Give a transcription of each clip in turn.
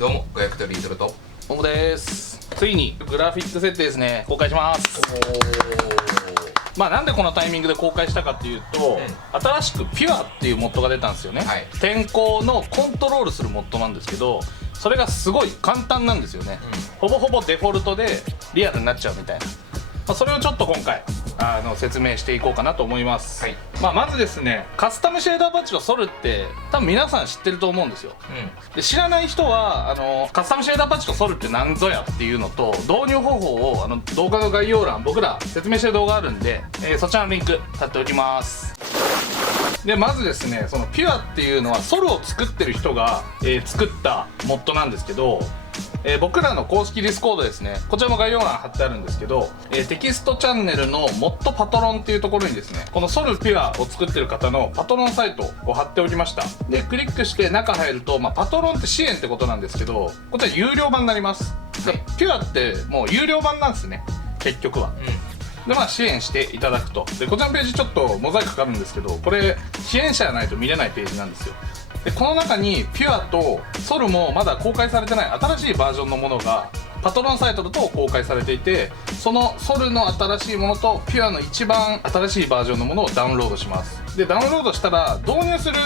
どうも、ご役取りリトルとももです。ついにグラフィック設定ですね、公開します。なんでこのタイミングで公開したかっていうと、新しくピュアっていうモッドが出たんですよね、はい、天候のコントロールするモッドなんですけど、それがすごい簡単なんですよね、ほぼほぼデフォルトでリアルになっちゃうみたいな、それをちょっと今回説明していこうかなと思います、はい。まずですね、カスタムシェーダーパッチのソルって多分皆さん知ってると思うんですよ、で知らない人はカスタムシェーダーパッチとソルって何ぞやっていうのと導入方法を動画の概要欄、僕ら説明してる動画あるんで、そちらのリンク貼っておきます。でまずですね、そのピュアっていうのはソルを作ってる人が、作ったモッドなんですけど、僕らの公式ディスコードですね、こちらも概要欄貼ってあるんですけど、テキストチャンネルのモッドパトロンっていうところにですね、このソルピュアを作ってる方のパトロンサイトを貼っておきました。でクリックして中入ると、パトロンって支援ってことなんですけど、こちら有料版になります。でピュアってもう有料版なんですね、結局は。で支援していただくと。でこちらのページちょっとモザイクかかるんですけど、これ支援者じゃないと見れないページなんですよ。でこの中にピュアとソルもまだ公開されてない新しいバージョンのものがパトロンサイトだと公開されていて、そのソルの新しいものとピュアの一番新しいバージョンのものをダウンロードします。でダウンロードしたら導入する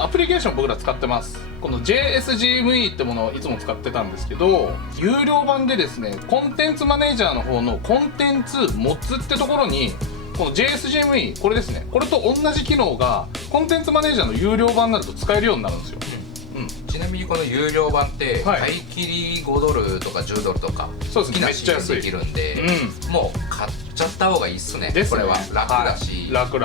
アプリケーションを僕ら使ってます。この JSGME ってものをいつも使ってたんですけど、有料版でですね、コンテンツマネージャーの方のコンテンツモツってところにこの JSGME、 これですね、これと同じ機能がコンテンツマネージャーの有料版になると使えるようになるんですよ。ちなみにこの有料版って買い切り5ドルとか10ドルとか好きな支援できるんで、もう買っちゃった方がいいっすね。これは楽だし、楽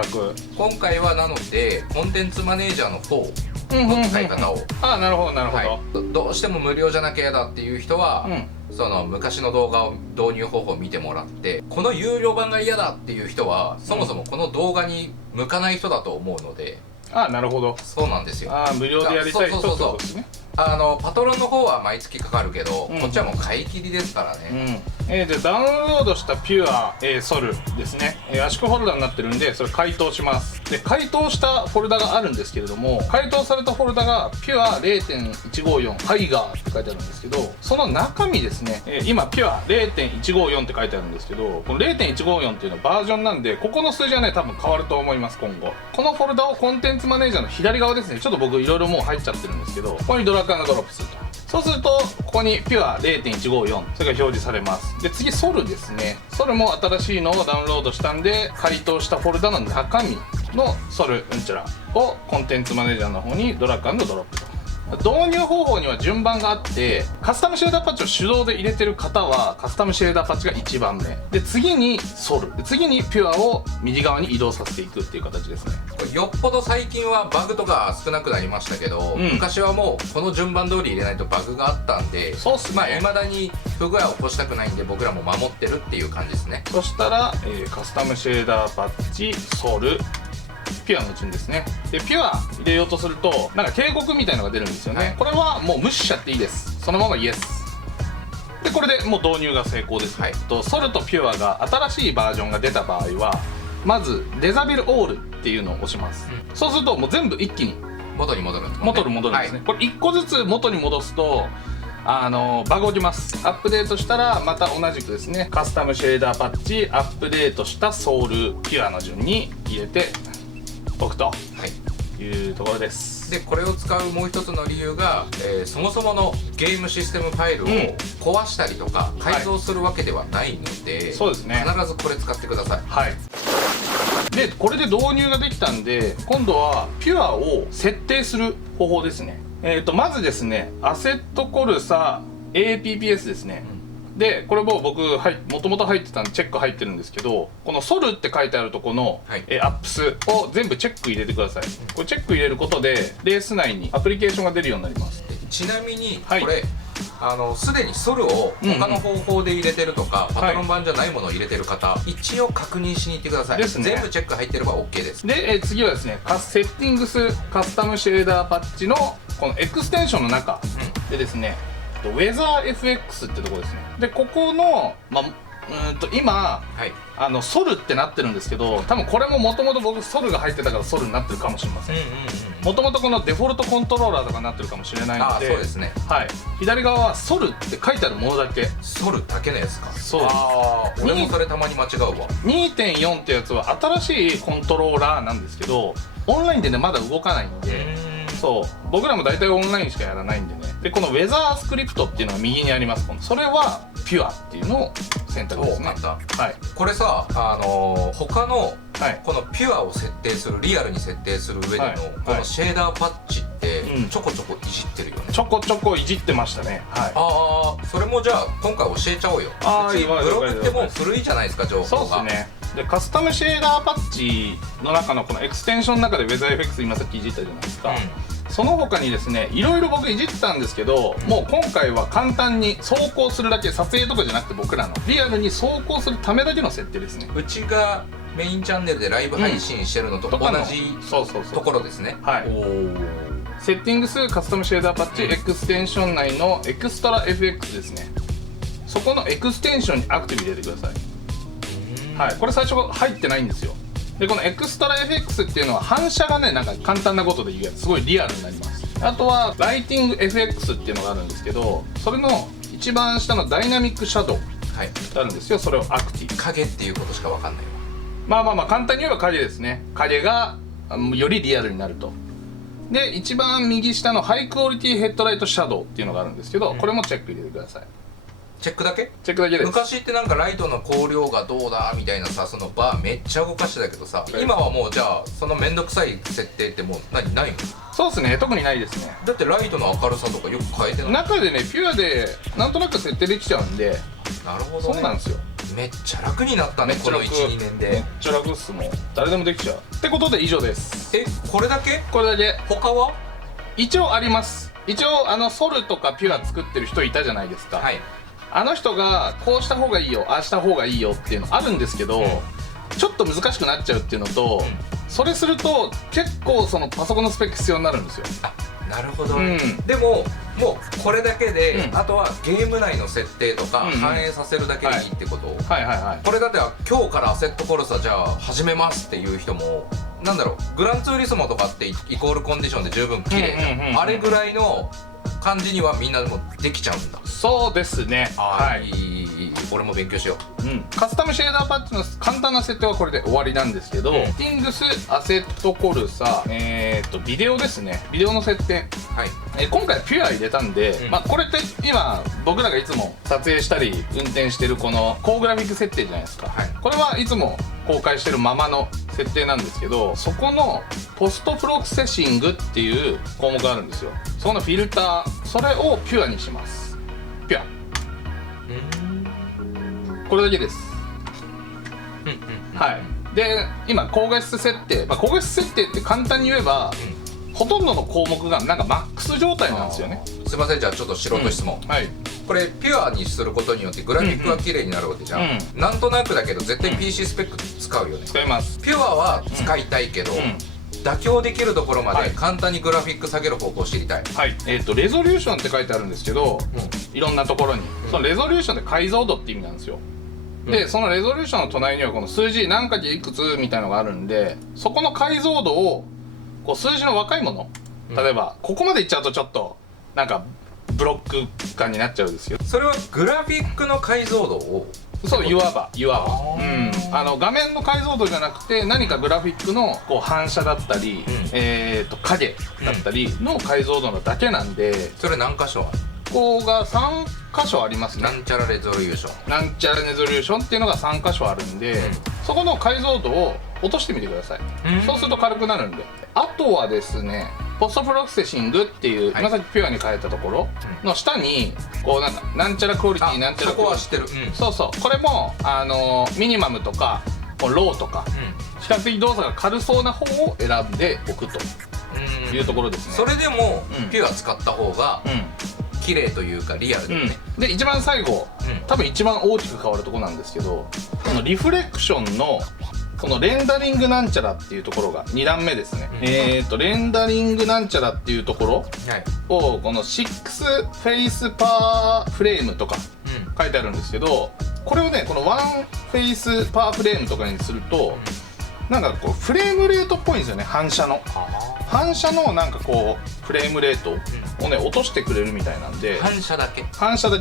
今回はなのでコンテンツマネージャーの方の使い方を、なるほどなるほど、どうしても無料じゃなきゃ嫌だっていう人は、その昔の動画を導入方法を見てもらって、この有料版が嫌だっていう人はそもそもこの動画に向かない人だと思うので。なるほど、そうなんですよ。無料でやりたい人ってことですね。パトロンの方は毎月かかるけど、こっちはもう買い切りですからね。でダウンロードしたピュア、ソルですね、圧縮フォルダになってるんで、それ解凍します。で解凍したフォルダがあるんですけれども、解凍されたフォルダがピュア 0.154 ハイガーって書いてあるんですけど、その中身ですね、今ピュア 0.154 って書いてあるんですけど、この 0.154 っていうのはバージョンなんで、ここの数字はね多分変わると思います。今後このフォルダをコンテンツマネージャーの左側ですね、ちょっと僕いろいろもう入っちゃってるんですけど、ここにドラッグ&ドロップすると、そうするとここにピュア 0.154 それが表示されます。で次ソルですね、ソルも新しいのをダウンロードしたんで、解凍したフォルダの中身のソルうんちゃらをコンテンツマネージャーの方にドラッグ&ドロップと。導入方法には順番があって、カスタムシェーダーパッチを手動で入れてる方はカスタムシェーダーパッチが1番目で、次にソルで次にピュアを右側に移動させていくっていう形ですね。よっぽど最近はバグとか少なくなりましたけど、昔はもうこの順番通り入れないとバグがあったんで、そうっすね、未だに不具合を起こしたくないんで僕らも守ってるっていう感じですね。そしたら、カスタムシェーダーパッチソルピュアのうちにですね、でピュア入れようとするとなんか警告みたいのが出るんですよね、これはもう無視しちゃっていいです。そのままイエスで、これでもう導入が成功です。ソルとピュアが新しいバージョンが出た場合は、まずデザビルオールっていうのを押します、そうするともう全部一気に元に戻るんですね。元に戻るんですね、これ1個ずつ元に戻すとバグ起きます。アップデートしたらまた同じくですね、カスタムシェーダーパッチアップデートしたソウルピュアの順に入れておくというところです。でこれを使うもう一つの理由が、そもそものゲームシステムファイルを壊したりとか改造するわけではないので、そうですね、必ずこれ使ってください。でこれで導入ができたんで、今度はピュアを設定する方法ですね。まずですね、アセットコルサ APPS ですね、でこれも僕もともと入ってたんでチェック入ってるんですけど、このソルって書いてあるとこの、アップスを全部チェック入れてください。これチェック入れることでレース内にアプリケーションが出るようになります。ちなみにこれ、すでにソルを他の方法で入れてるとか、パトロン版じゃないものを入れてる方、一応確認しに行ってください。全部チェック入ってれば OK です。で、次はですね、セッティングスカスタムシェーダーパッチのこのエクステンションの中でですね、ウェザー FX ってとこですね。でここの、今、はい、ソルってなってるんですけど、多分これももともと僕ソルが入ってたからソルになってるかもしれません。もともとこのデフォルトコントローラーとかになってるかもしれないので、そうですね、はい、左側はソルって書いてあるものだけ。ソルだけのやつか。そうです。俺もそれたまに間違うわ。 2.4 ってやつは新しいコントローラーなんですけど、オンラインでねまだ動かないんで、そう僕らも大体オンラインしかやらないんでね。でこのウェザースクリプトっていうのが右にあります。それはピュアっていうのを選択ですね。簡単。はい、これさ、他のはい、このピュアを設定する、リアルに設定する上での、はい、このシェーダーパッチってちょこちょこいじってるよね。ちょこちょこいじってましたね。はい、それもじゃあ今回教えちゃおうよ。ブログってもう古いじゃないですか、情報が。そうですね。でカスタムシェーダーパッチの中のこのエクステンションの中でウェザー FX 今さっきいじったじゃないですか、その他にですねいろいろ僕いじってたんですけど、もう今回は簡単に走行するだけ、撮影とかじゃなくて僕らのリアルに走行するためだけの設定ですね。うちがメインチャンネルでライブ配信してるのと同じところですね。はい。セッティングスカスタムシェーダーパッチエクステンション内のエクストラ FX ですね。そこのエクステンションにアクティブ入れてください。はい、これ最初入ってないんですよ。でこのエクストラ FX っていうのは反射がねなんか簡単なことで言うやつ、すごいリアルになります。あとはライティング FX っていうのがあるんですけど、それの一番下のダイナミックシャドウってあるんですよ。それをアクティブ。影っていうことしかわかんないわ。まあ簡単に言えば影ですね。影がよりリアルになると。で一番右下のハイクオリティヘッドライトシャドウっていうのがあるんですけど、これもチェック入れてください。チェックだけ？チェックだけです。昔ってなんかライトの光量がどうだみたいなさ、そのバーめっちゃ動かしてたけどさ、今はもうじゃあそのめんどくさい設定ってもうないの？そうですね、特にないですね。だってライトの明るさとかよく変えてない？中でねピュアでなんとなく設定できちゃうんで。なるほどね。そうなんですよ。めっちゃ楽になったね、この 1,2 年で。めっちゃ楽っす。もう誰でもできちゃうってことで以上です。これだけ？これだけ。他は？一応あります。一応ソルとかピュア作ってる人いたじゃないですか。はい。あの人がこうした方がいいよ、ああした方がいいよっていうのあるんですけど、ちょっと難しくなっちゃうっていうのと、それすると結構そのパソコンのスペック必要になるんですよ。なるほど、でももうこれだけで、あとはゲーム内の設定とか反映させるだけでいいってこと？これだって今日からアセットコルサじゃあ始めますっていう人も、なんだろう、グランツーリスモとかってイコールコンディションで十分綺麗じゃん。あれぐらいの感じにはみんなでもできちゃうんだ。そうですね。はい。俺も勉強しよう。カスタムシェーダーパッチの簡単な設定はこれで終わりなんですけど、セッティングスアセットコルサ、ビデオですね。ビデオの設定。はい。今回ピュア入れたんで、これって今僕らがいつも撮影したり運転してるこの高グラフィック設定じゃないですか。はい。これはいつも公開してるままの設定なんですけど、そこのポストプロセッシングっていう項目があるんですよ。そのフィルター、それをピュアにします。ピュア。これだけです。はい。で今高画質設定、高画質設定って簡単に言えば、ほとんどの項目がなんかマックス状態なんですよね。すいません、じゃあちょっと素人質問。はい。これピュアにすることによってグラフィックが綺麗になるわけじゃん。なんとなくだけど絶対 PC スペック使うよね。使います。ピュアは使いたいけど、妥協できるところまで簡単にグラフィック下げる方法を知りたい。はい。レゾリューションって書いてあるんですけど、いろんなところに、そのレゾリューションって解像度って意味なんですよ。でそのレゾリューションの隣にはこの数字何かけいくつみたいのがあるんで、そこの解像度をこう数字の若いもの、例えばここまでいっちゃうとちょっとなんかブロック感になっちゃうんですよ。それはグラフィックの解像度を、そう、いわば画面の解像度じゃなくて何かグラフィックのこう反射だったり、影だったりの解像度のだけなんで。それ何箇所ある？ここが3箇所ありますね。なんちゃらレゾリューション、なんちゃらレゾリューションっていうのが3箇所あるんで、そこの解像度を落としてみてください。そうすると軽くなるんで。あとはですね、ポストプロセッシングっていう、今さっきピュアに変えたところの下にこうなんちゃらクオリティ、なんちゃらクオリティ、そこは知ってる。そうそう、これもミニマムとかローとか、比較的動作が軽そうな方を選んでおくというところですね。それでもピュア使った方が綺麗というかリアルだよね。で一番最後、多分一番大きく変わるところなんですけど、このリフレクションのこのレンダリングなんちゃらっていうところが2段目ですね。レンダリングなんちゃらっていうところをこの6フェイスパーフレームとか書いてあるんですけど、これをねこのワンフェイスパワーフレームとかにすると、なんかこうフレームレートっぽいんですよね。反射のなんかこうフレームレートをね落としてくれるみたいなんで。反射だけ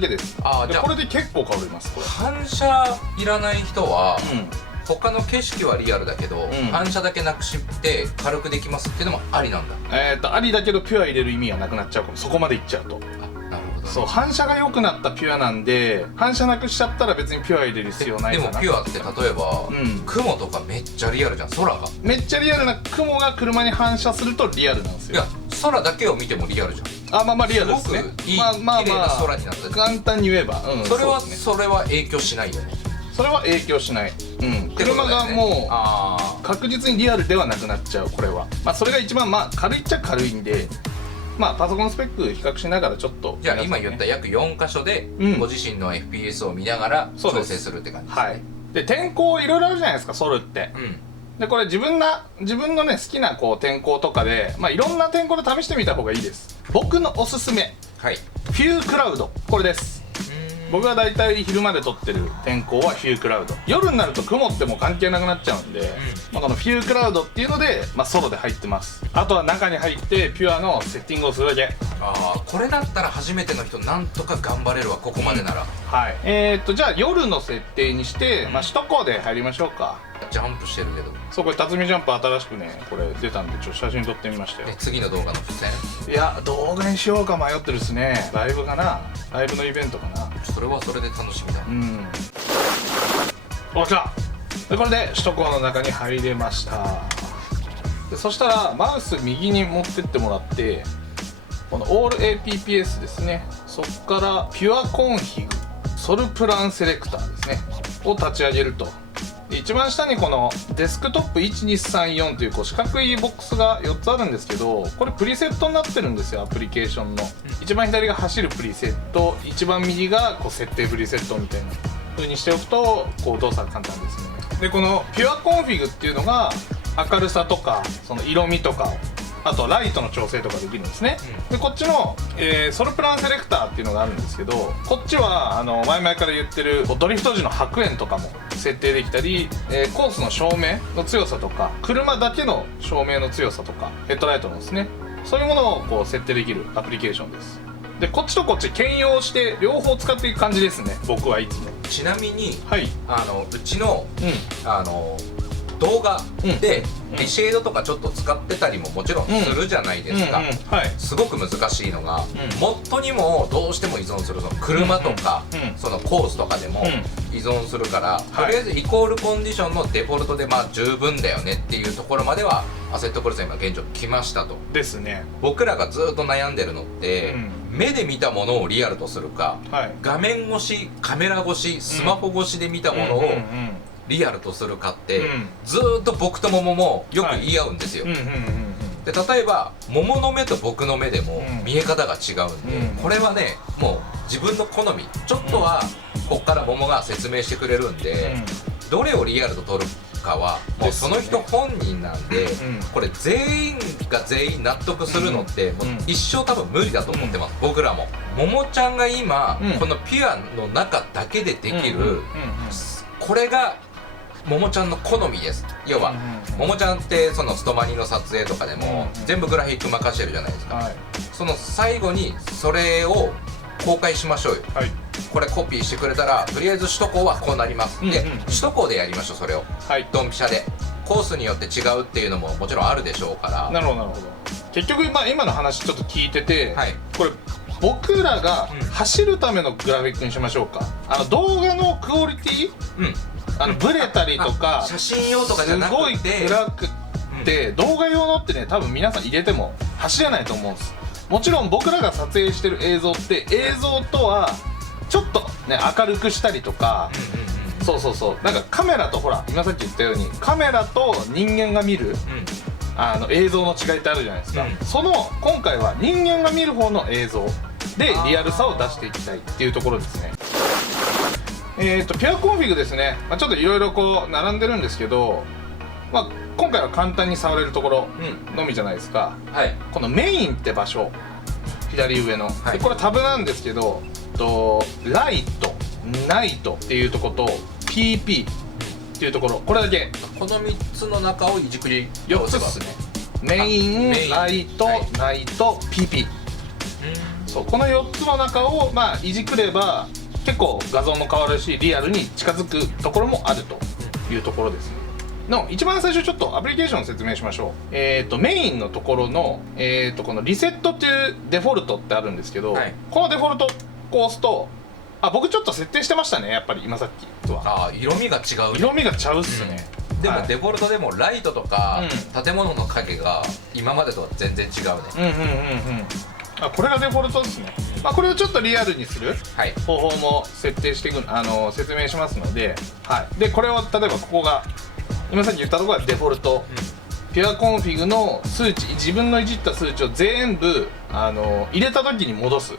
です。でこれで結構変わります。これ反射いらない人は、他の景色はリアルだけど、反射だけなくして軽くできますっていうのもありなんだ。ありだけどピュア入れる意味がなくなっちゃうかも。そこまでいっちゃうと。なるほど。そう、反射が良くなったピュアなんで、反射なくしちゃったら別にピュア入れる必要ないかな。でもピュアって例えば、雲とかめっちゃリアルじゃん。空がめっちゃリアルな雲が車に反射するとリアルなんですよ。いや、空だけを見てもリアルじゃん。まあリアルですね。すごくいい、綺麗な空になった。簡単に言えば、それは影響しないよね。それは影響しない。車がもう確実にリアルではなくなっちゃう。これはそれが一番軽いっちゃ軽いんで、パソコンスペック比較しながらちょっと、じゃあ今言った約4箇所でご自身の FPS を見ながら調整するって感じですね。はい。で天候いろいろあるじゃないですか、ソルって。でこれ自分のね好きなこう天候とかでいろんな天候で試してみた方がいいです。僕のおすすめ、フュークラウド、これです。僕が大体昼まで撮ってる天候はフュークラウド。夜になると雲ってもう関係なくなっちゃうんで、このフュークラウドっていうので、ソロで入ってます。あとは中に入ってピュアのセッティングをするだけ。これだったら初めての人なんとか頑張れるわ、ここまでなら。はい。じゃあ夜の設定にして、首都高で入りましょうか。ジャンプしてるけど。そう、これ辰巳ジャンプ新しくねこれ出たんでちょっと写真撮ってみましたよ。次の動画の付箋？いや、動画にしようか迷ってるっすね。ライブかな、ライブのイベントかな。それはそれで楽しみだ。お、来た。でこれで首都高の中に入れました。でそしたらマウス右に持ってってもらって、このオール APPS ですね、そこからピュアコンフィグソルプランセレクターですねを立ち上げると。一番下にこのデスクトップ1234という四角いボックスが4つあるんですけど、これプリセットになってるんですよ、アプリケーションの。一番左が走るプリセット、一番右がこう設定プリセットみたいな風にしておくとこう動作が簡単ですね。でこのピュアコンフィグっていうのが明るさとかその色味とか、あとライトの調整とかできるんですね。でこっちの、ソルプランセレクターっていうのがあるんですけど、こっちは前々から言ってるドリフト時の白煙とかも設定できたり、コースの照明の強さとか車だけの照明の強さとかヘッドライトのですね、そういうものをこう設定できるアプリケーションです。でこっちとこっち兼用して両方使っていく感じですね、僕はいつも。ちなみに、うちの、動画でビシェードとかちょっと使ってたりももちろんするじゃないですか。すごく難しいのが、モッドにもどうしても依存する、その車とかそのコースとかでも依存するから、とりあえずイコールコンディションのデフォルトで十分だよねっていうところまではアセットコルサ今現状来ましたと。ですね。僕らがずっと悩んでるのって、目で見たものをリアルとするか、画面越し、カメラ越し、スマホ越しで見たものをリアルとするかって、ずーっと僕と桃もよく言い合うんですよ。で例えば桃の目と僕の目でも見え方が違うんで、これはねもう自分の好み、ちょっとはこっから桃が説明してくれるんで、どれをリアルと取るかはもうその人本人なんで、これ全員が全員納得するのってもう一生多分無理だと思ってます、僕らも。桃ちゃんが今このピュアの中だけでできる、これが桃ちゃんの好みです。要は桃ちゃんってそのストマニの撮影とかでも全部グラフィック任してるじゃないですか。その最後にそれを公開しましょうよ、これコピーしてくれたらとりあえず首都高はこうなります、で首都高でやりましょう、それをドンピシャで。コースによって違うっていうのももちろんあるでしょうから。なるほどなるほど。結局今の話ちょっと聞いてて、これ僕らが走るためのグラフィックにしましょうか。動画のクオリティ、ブレたりとか写真用とかじゃなくてすごい暗くって動画用のってね、多分皆さん入れても走らないと思うんです。もちろん僕らが撮影してる映像って映像とはちょっとね明るくしたりとか、そうなんかカメラとほら今さっき言ったようにカメラと人間が見る映像の違いってあるじゃないですか。その今回は人間が見る方の映像でリアルさを出していきたいっていうところですね。ピュアコンフィグですね、ちょっといろいろこう並んでるんですけど、今回は簡単に触れるところのみじゃないですか。このメインって場所左上の、でこれタブなんですけど、ライト、ナイトっていうところと PP っていうところ、これだけ。この3つの中をいじくり4つっすね。メイン、ライト、ナイト、PP。そう、この4つの中をまあいじくれば結構画像も変わるしリアルに近づくところもあるというところですね。の一番最初ちょっとアプリケーションを説明しましょう。メインのところの、このリセットっていうデフォルトってあるんですけど、このデフォルトこう押すと、僕ちょっと設定してましたね、やっぱり今さっきとは。色味が違う。色味がちゃうっすね。でもデフォルトでもライトとか建物の影が今までとは全然違うね。これがデフォルトですね。これをちょっとリアルにする方法も設定していく説明しますので、でこれを例えばここが今さっき言ったところがデフォルト、ピュアコンフィグの数値、自分のいじった数値を全部入れた時に戻す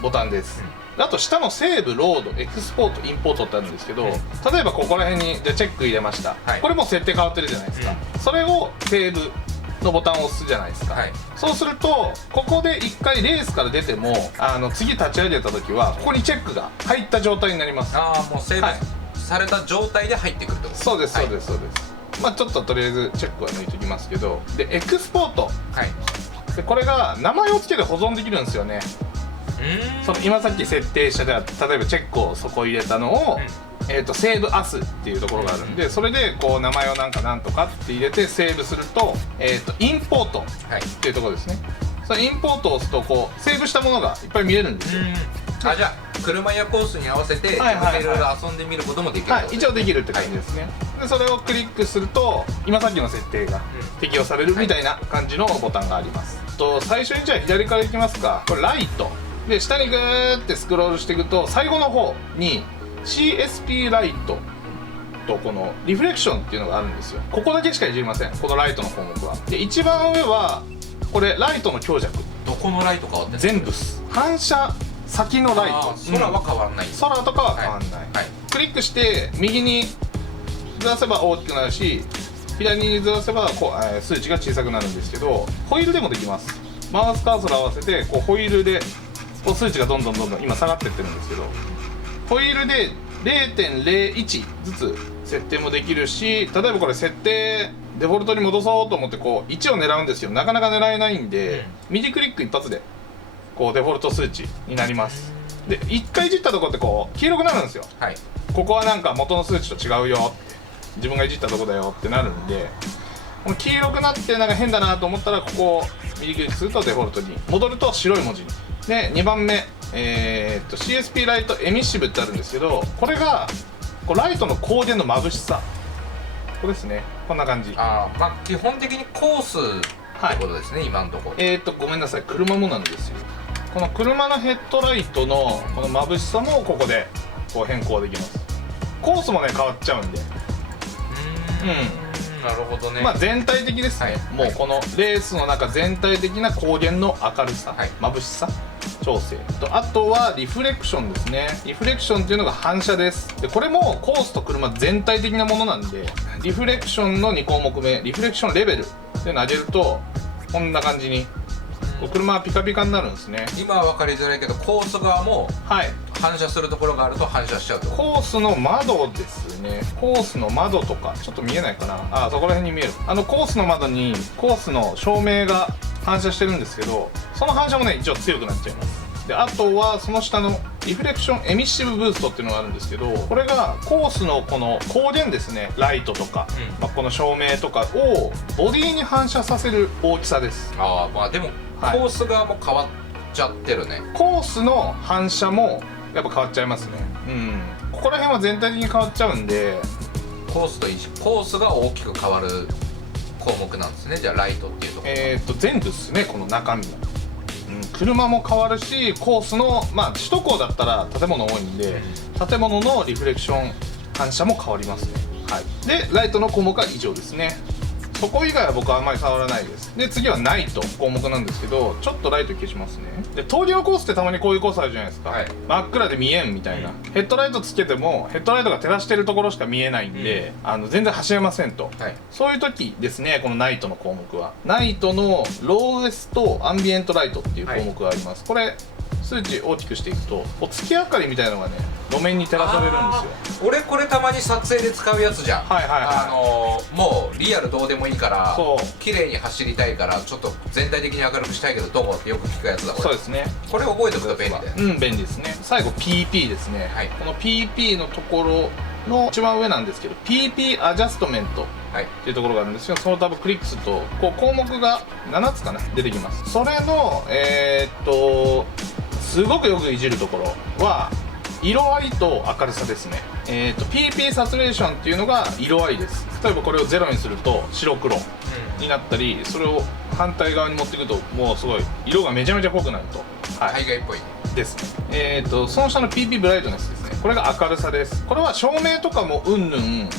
ボタンです。あと下のセーブ、ロード、エクスポート、インポートってあるんですけど、例えばここら辺にじゃチェック入れました、これも設定変わってるじゃないですか、それをセーブのボタンを押すじゃないですか、そうするとここで1回レースから出ても次立ち上げた時はここにチェックが入った状態になります。もうセーブされた状態で入ってくるってこと。そうですそうです、そうです。ちょっととりあえずチェックは抜いておきますけど、でエクスポート、でこれが名前を付けて保存できるんですよね。その今さっき設定した例えばチェックをそこ入れたのを、セーブアスっていうところがあるんで、それでこう名前をなんとかって入れてセーブすると、インポートっていうところですね。そのインポートを押すとこうセーブしたものがいっぱい見えるんですよ。じゃあ車やコースに合わせていろいろ遊んでみることもできる。一応できるって感じですね。でそれをクリックすると今さっきの設定が適用されるみたいな感じのボタンがあります。最初にじゃあ左からいきますか。これライトで下にグーってスクロールしていくと最後の方に CSP ライトとこのリフレクションっていうのがあるんですよ。ここだけしかいじりません、このライトの項目は。で一番上はこれライトの強弱。どこのライト変わってる？全部っす。反射先のライト。空は変わらない。空とかは変わらない。クリックして右にずらせば大きくなるし、左にずらせば数値が小さくなるんですけど、ホイールでもできます。マウスカーソル合わせてこうホイールでこう数値がどんどん今下がってってるんですけど、ホイールで 0.01 ずつ設定もできるし、例えばこれ設定デフォルトに戻そうと思ってこう1を狙うんですけどなかなか狙えないんで、右クリック一発でこうデフォルト数値になります。で1回いじったところってこう黄色くなるんですよ、ここはなんか元の数値と違うよって、自分がいじったとこだよってなるんで、この黄色くなってなんか変だなと思ったらここを右クリックするとデフォルトに戻ると白い文字に。で2番目、CSP ライトエミッシブってあるんですけど、これがこうライトの光源の眩しさ、これですね。こんな感じ。基本的にコースってことですね、今のところ。ごめんなさい、車もなんですよ。この車のヘッドライトのこの眩しさもここでこう変更できます。コースもね変わっちゃうんで。なるほどね。全体的ですね、もうこのレースの中全体的な光源の明るさ、眩しさ調整と、あとはリフレクションですね。リフレクションっていうのが反射です。でこれもコースと車全体的なものなんで、リフレクションの2項目目、リフレクションレベルっていうのを上げるとこんな感じに車はピカピカになるんですね。今は分かりづらいけどコース側も反射するところがあると反射しちゃうと。コースの窓ですね。コースの窓とかちょっと見えないかな、そこら辺に見える。コースの窓にコースの照明が反射してるんですけど、その反射もね一応強くなっちゃいます。であとはその下のリフレクションエミッシブブーストっていうのがあるんですけど、これがコースのこの光源ですね、ライトとか、この照明とかをボディに反射させる大きさです。でもコース側も変わっちゃってるね。コースの反射もやっぱ変わっちゃいますね。ここら辺は全体的に変わっちゃうんで、コースが大きく変わる項目なんですね。じゃあライトっていうところ全部ですね、この中身の、車も変わるし、コースの首都高だったら建物多いんで、建物のリフレクション反射も変わりますね。でライトの項目は以上ですね。そこ以外は僕はあんまり触らないです。で次はナイト項目なんですけど、ちょっとライト消しますね。で峠のコースってたまにこういうコースあるじゃないですか、真っ暗で見えんみたいな、ヘッドライトつけてもヘッドライトが照らしてるところしか見えないんで、全然走れませんと、そういう時ですね、このナイトの項目はナイトのローエストアンビエントライトっていう項目があります。これ数値大きくしていくとお月明かりみたいなのがね路面に照らされるんですよ。俺これたまに撮影で使うやつじゃん。もうリアルどうでもいいから綺麗に走りたいからちょっと全体的に明るくしたいけどどうもってよく聞くやつだこれ。そうですね、これ覚えておくと便利だよ。うん、便利ですね。最後 PP ですね、はい、この PP のところの一番上なんですけど PP アジャストメントっていうところがあるんですよ。その多分クリックするとこう項目が7つかな出てきます。それのすごくよくいじるところは色合いと明るさですね。PP サチュレーションっていうのが色合いです。例えばこれを0にすると白黒になったり、それを反対側に持っていくともうすごい色がめちゃめちゃ濃くなると、はい、海外っぽいですね。その下の PP ブライトネスですね。これが明るさです。これは照明とかもうんぬん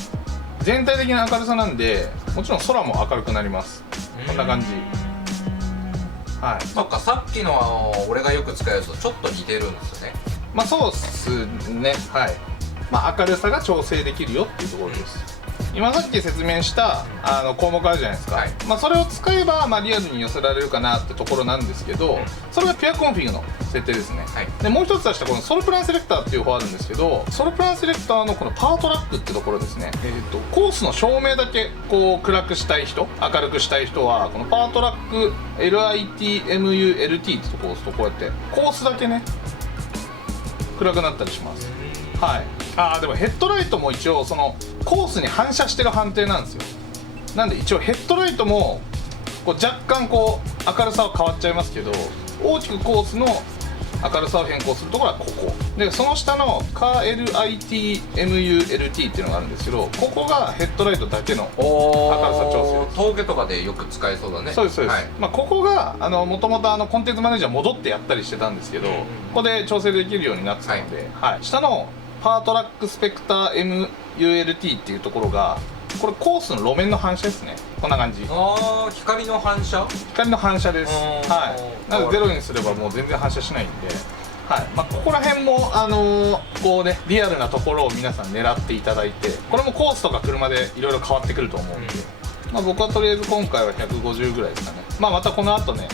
全体的な明るさなんで、もちろん空も明るくなります。こんな感じ。はい。そっか、さっきの俺がよく使うやつとちょっと似てるんですよね。まあそうっすね。はい。まあ明るさが調整できるよっていうところです。今さっき説明した項目あるじゃないですか、はい、まあそれを使えばリアルに寄せられるかなってところなんですけど、それがピュアコンフィグの設定ですね、はい、でもう一つ出したこのソロプランセレクターっていう方あるんですけど、ソロプランセレクターのこのパワートラックってところですね、コースの照明だけこう暗くしたい人、明るくしたい人はこのパワートラック LITMULT ってとこを押すとこうやってコースだけね暗くなったりします。はい。でもヘッドライトも一応そのコースに反射してる判定なんですよ。なんで一応ヘッドライトもこう若干こう明るさは変わっちゃいますけど、大きくコースの明るさを変更するところはここで、その下のカー LITMULT っていうのがあるんですけど、ここがヘッドライトだけの明るさ調整です。峠とかでよく使えそうだね。そうですそうです、はい、まあここがもともとコンテンツマネージャー戻ってやったりしてたんですけど、ここで調整できるようになってたので、はい、下のパワートラックスペクター MULT っていうところがこれコースの路面の反射ですね。こんな感じ。光の反射？光の反射です。はい。なので0にすればもう全然反射しないんで、はい。まあここら辺もこうねリアルなところを皆さん狙っていただいて、これもコースとか車でいろいろ変わってくると思うんで、まあ僕はとりあえず今回は150ぐらいですかね。まあまたこの後ね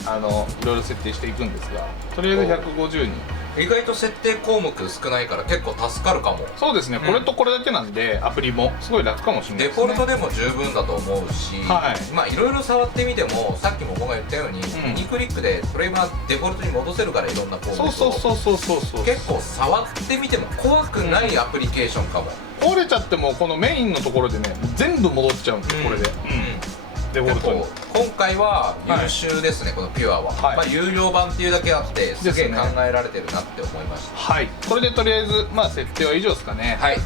いろいろ設定していくんですが、とりあえず150に。意外と設定項目少ないから結構助かるかも。そうですね、これとこれだけなんでアプリもすごい楽かもしれないですね。デフォルトでも十分だと思うし、はい、まあいろいろ触ってみてもさっきも僕が言ったように、2クリックでフレームはデフォルトに戻せるから、いろんな項目をそう結構触ってみても怖くないアプリケーションかも。折れちゃってもこのメインのところでね全部戻っちゃうんですよ、これで。デフォルトに今回は優秀ですね、このピュアは、まあ有料版っていうだけあってすげえ考えられてるなって思いました。はい、これでとりあえずまあ設定は以上ですかね。はい、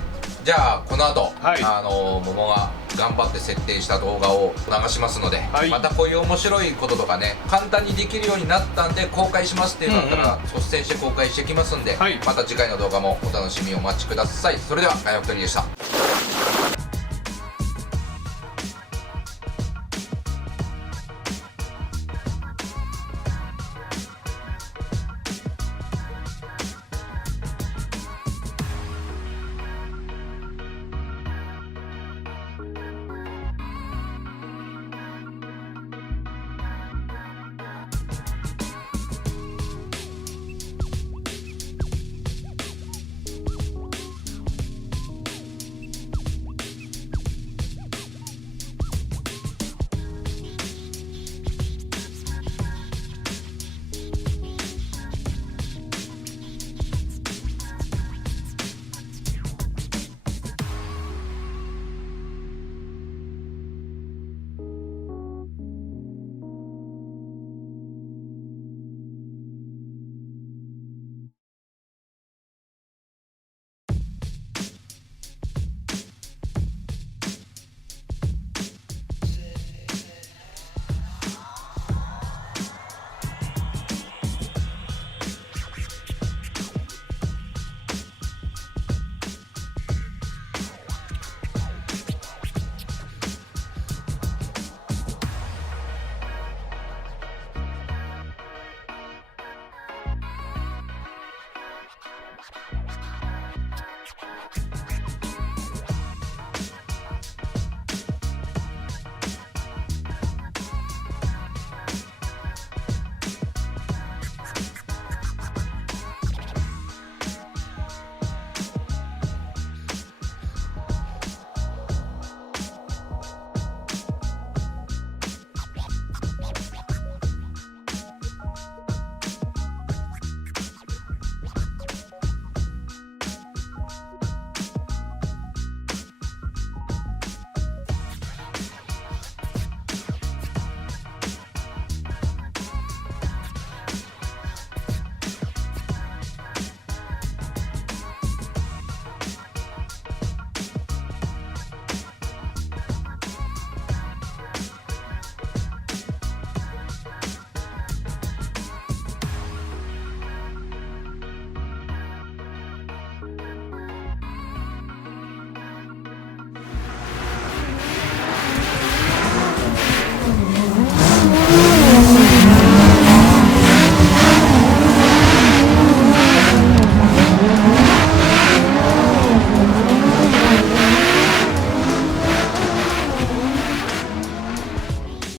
じゃあこの後、桃が頑張って設定した動画を流しますので、またこういう面白いこととかね簡単にできるようになったんで公開しますっていうのだったら率先して公開していきますんで、また次回の動画もお楽しみお待ちください。それではガヤフトリでした。